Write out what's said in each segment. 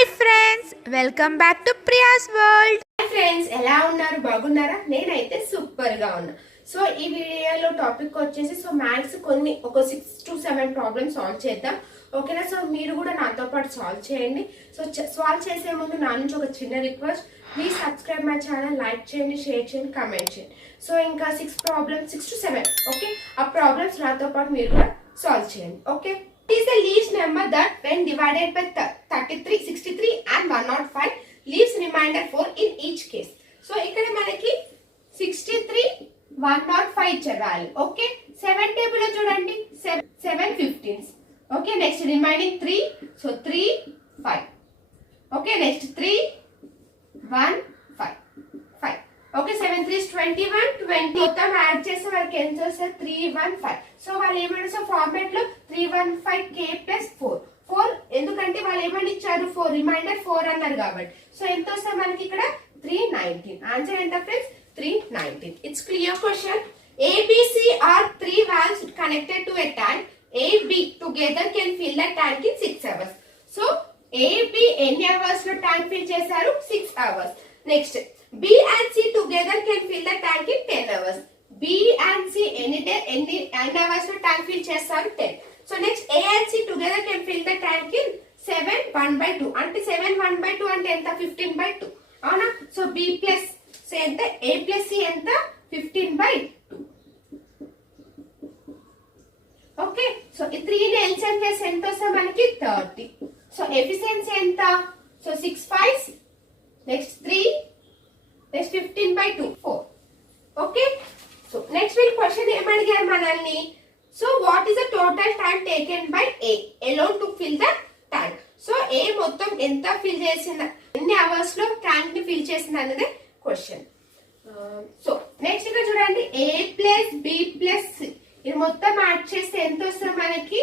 Hi friends, welcome back to Priya's world. Hi friends, ఎలా ఉన్నారు? బాగున్నారా? నేనైతే సూపర్ గా ఉన్నా. సో ఈ వీడియోలో టాపిక్ వచ్చేసి మ్యాథ్స్ ఒక 6 to 7 ప్రాబ్లమ్స్ సాల్వ్ చేద్దాం. ఓకేనా? సో మీరు కూడా నాతో పాటు సాల్వ్ చేయండి. సో సాల్వ్ చేసే ముందు నా నుంచి ఒక చిన్న request, please subscribe my channel, like చేయండి, షేర్ చేయండి, కామెంట్ చేయండి. సో ఇంకా 6 to 7 ఓకే, ఆ ప్రాబ్లమ్స్ నాతో పాటు మీరు కూడా సాల్వ్ చేయండి. Okay, is the least number that when divided by 33, 63 and 105 leaves remainder 4 in each case. So ఇక్కడ మనకి 63, 105 ఇచ్చారు వాల్యూ. ఓకే, 7 టేబుల్ లో చూడండి 7 15. Okay, next remaining 3, so 3 5. Okay, next 3 1 5 5. Okay, 7 3 21 20 మొత్తం యాడ్ చేస్తే వాళ్ళకి ఎంత వస్తుంది? 315. సో వాళ్ళు ఏమన్నా సో ఫార్మాట్ లో 315k ప్లస్ 4 ఎందుకంటే వాళ్ళు ఏమని ఇచ్చారు? 4 రిమైండర్ 4 అన్నారు కాబట్టి. సో ఎంత వస్తుంది మనకి ఇక్కడ? 319. ఆన్సర్ ఎంత friends? 319. It's clear question. ABC are 3 valves connected to a tank. AB together can fill the tank in 6 hours. So AB ఎన్ని అవర్స్ లో ట్యాంక్ ఫిల్ చేశారు? 6 hours. Next B and C together can fill the tank in 10 hours. B and C ఎన్ని hours లో tank fill చేస్తారు? 10. So next A and C together can fill the tank in 7 1/2. అంటే 7 1/2 అంటే ఎంత? 15/2. అవునా? So B plus C ఎంత? A plus C ఎంత? 15/2. Okay, so ఈ 3 ని ఎల్సిఎం చేస్తే ఎంత వస్తుంది మనకి? 30. సో ఎఫిషియన్సీ ఎంత? So 6 5, next 3, next 15/2 4. Okay, so next వీళ్ళ క్వశ్చన్ ఏమడిగారు మనల్ని? So what is the total time taken by A alone to fill the tank? So A మొత్తం ఎంత ఫిల్ చేసింది, ఎన్ని అవర్స్ లో ట్యాంక్ ని ఫిల్ చేసింది అనేది క్వశ్చన్. సో నెక్స్ట్ ఇక్కడ చూడండి, A plus B plus C ఇది మొత్తం యాడ్ చేస్తే ఎంత వస్తుంది మనకి?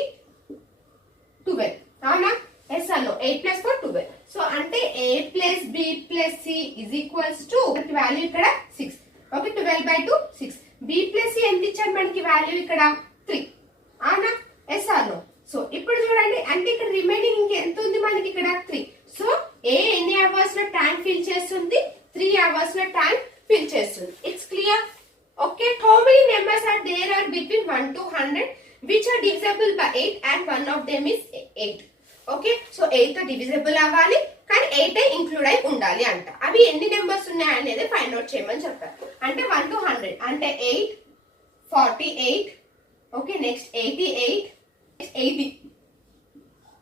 12. అవునా? ఎస్ అను 8 ప్లస్ 4 12. సో అంటే A plus B plus C is equals to value ఇక్కడ 6. ఓకే, 12/2 6. B ప్లస్ C ఎంత ఇచ్చారు మనకి వాల్యూ ఇక్కడ? 3. అవునా? ఎస్ అను. సో ఇప్పుడు చూడండి, అంటే ఇక్కడ రిమైనింగ్ ఇంకెంత ఉంది మనకి ఇక్కడ? 3. సో A ఎన్ని అవర్స్ లో ట్యాంక్ ఫిల్ చేస్తుంది? 3 అవర్స్ లో ట్యాంక్ ఫిల్ చేస్తుంది. It's clear. Okay, how many numbers are there are between 1 to 100 which are divisible by 8 and one of them is 8. Okay, so 8 తో డివిజిబుల్ అవ్వాలి, కానీ 8 include అయి ఉండాలి అంట. అవి ఎన్ని నెంబర్స్ ఉన్నాయి అనేది ఫైండ్ అవుట్ చేయమని చెప్తారు. అంటే 1 to 100 అంటే 8 48. Okay, next 88 80.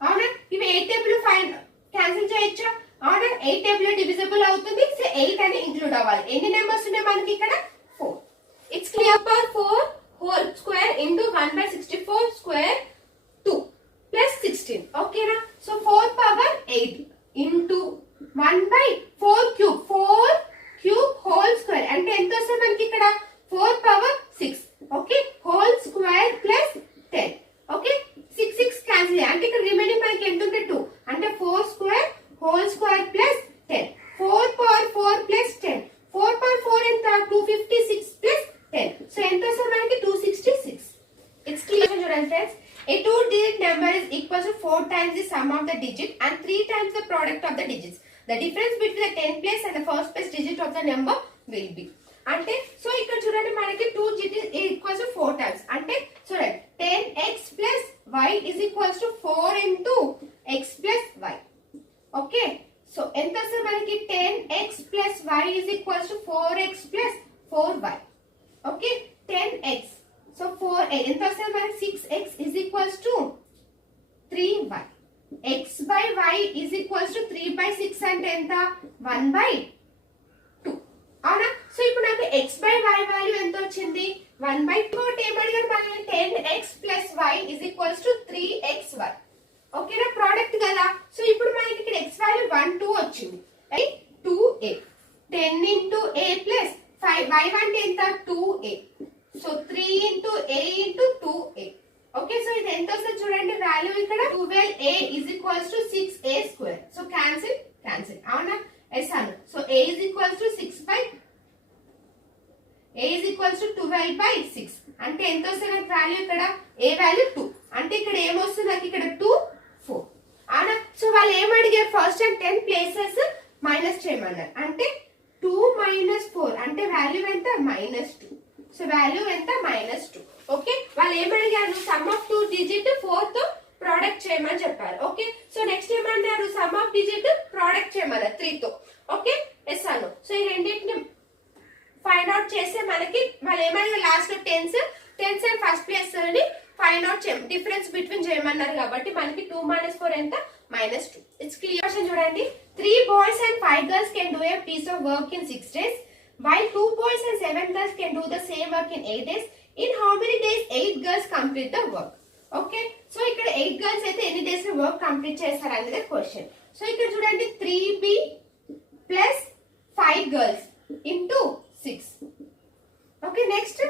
అవునా? ఇవి 8 టేబుల్ ఫైండ్ క్యాన్సిల్ చేయొచ్చా? అవునా? 8 టేబుల్ డివిజిబుల్ అవుతుంది. సో 8 అని ఇంక్లూడ్ అవ్వాలి. ఎన్ని నెంబర్స్ ఉన్నాయి మనకి ఇక్కడ? 4. It's clear. 4 whole square into 1/64 square 2 plus 16. ఓకేనా? So 4 power 8 into 1/4 cube 4 cube whole square అంటే ఎంత వస్తుంది మనకి ఇక్కడ? 4 power 6. Okay, whole square plus 10. Okay, 6 6 cancel అంటే ఇక్కడ రిమైనింగ్ మనకి ఎంత ఉంది? 2. అంటే 4 square whole square plus 10. 4 power 4 plus 10. 4 power 4 ఎంత? 256 ప్లస్ 10. సో ఎంత వస్తుంది మనకి? 266. It's clear. చూడండి friends, a 2-digit number is equal to 4 times the sum of the digit and 3 times the product of the digits. The difference between the 10th place and the first place digit of the number will be. అంటే so ఇక్కడ చూడండి మనకి 2 digit equals to 4 times. అంటే చూడండి 10x plus y is equals to 4 into x plus y. Okay, so ఎంత వస్తుంది మనకి? 10x plus y is equals to 4x plus 4y. Okay, 10x so 4 ఎంత వస్తుంది మనకి? 6x is equals to 3y. x by y is equals to 3/6 అంటే ఎంత? 1/2. అవునా? So ఇప్పుడు నాకు x by y వాల్యూ ఎంత వచ్చింది? 1/2. ఏమడిగారు మనల్ని? 10x plus y is equals to 3xy. ఓకేనా? ప్రోడక్ట్ కదా. సో ఇప్పుడు మనకి ఇక్కడ x వాల్యూ 1 2 వచ్చింది. 2a 10 into a plus 5 y అంటే ఎంత? 2a. So 3 into a into 2a. Okay, so ఇది ఎంత వస్తుంది చూడండి వాల్యూ ఇక్కడ? 12a is equals to 6a square. So cancel. అవునా? ఎస్ అను. So a is equals to 12/6 అంటే ఎంత వస్తుంది వాల్యూ ఇక్కడ? a value 2. అంటే ఇక్కడ ఏమొస్తుంది నాకు? ఇక్కడ 2 4. అవునా? సో వాళ్ళు ఏమడిగారు? అడిగారు ఫస్ట్ అండ్ 10 ప్లేసెస్ మైనస్ చేయమన్నారు అంటే 2 మైనస్ 4 అంటే వాల్యూ ఎంత -2. సో వాల్యూ ఎంత -2. ఓకే వాళ్ళు ఏమడిగారు సమ్ ఆఫ్ 2 డిజిట్ 4 తో ప్రోడక్ట్ చేయమని చెప్పారు. ఓకే సో నెక్స్ట్ ఏమన్నారు సమ్ ఆఫ్ డిజిట్ ప్రోడక్ట్ చేయమన్నారు 3 తో. ఓకే ఎస్ అను. సో ఈ రెండింటిని ఫైండ్ అవుట్ చేస్తే మనకి వాళ్ళు ఏమన్నా లాస్ట్ లో టెన్స్ అండ్ ఫస్ట్ ప్లేస్ ని ఫైండ్ అవుట్ డిఫరెన్స్ బిట్వీన్ చేయమన్నారు కాబట్టి మనకి 2 - 4 ఎంత -2. It's clear. చూడండి 3 boys and 5 girls can do a piece of work in 6 days while 2 boys and 7 girls can do the same work in 8 days. In how many days 8 girls complete the work? Okay so ఇక్కడ 8 girls అయితే ఎన్ని days లో work complete చేస్తారు అనేది question. So ఇక్కడ చూడండి 3b plus 5 girls into 6. Okay next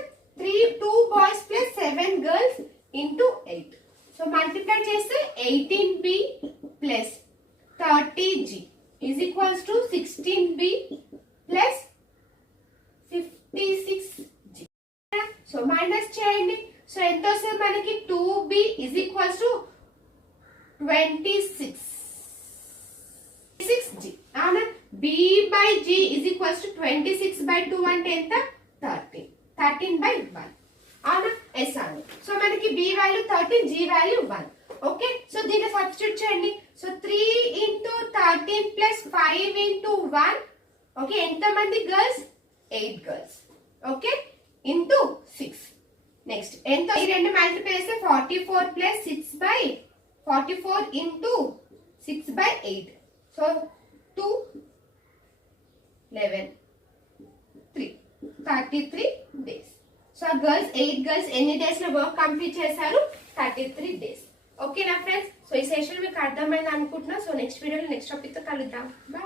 2 boys plus 7 girls into 8. So multiply చేస్తే 18b plus 30g is equals to 16b plus 56g. So minus చేయండి. సో ఎంత వస్తుంది మనకి 2b is equals to 26g. అవునా b by g is equals to 26/2 అంటే ఎంత 13/1. అవునా yes అవును. సో మనకి b value 13 g value 1. Okay so దీన్ని సబ్స్టిట్యూట్ చేయండి. So 3 into 13 plus 5 into 1. Okay ఎంత మంది girls 8 girls. Okay into 6. Next ఎంత ఈ రెండు మల్టిప్లై చేస్తే 44 plus 6/44 into 6/8. So 2 11 3 33 days. So girls 8 girls ఎన్ని డేస్ లో వర్క్ కంప్లీట్ చేశారు 33 డేస్. ఓకేనా ఫ్రెండ్స్. సో ఈ సెషన్ మీకు అర్థమైంది అనుకుంటున్నా. సో నెక్స్ట్ వీడియోలో నెక్స్ట్ టాపిక్ తో కలుద్దాం. బాయ్.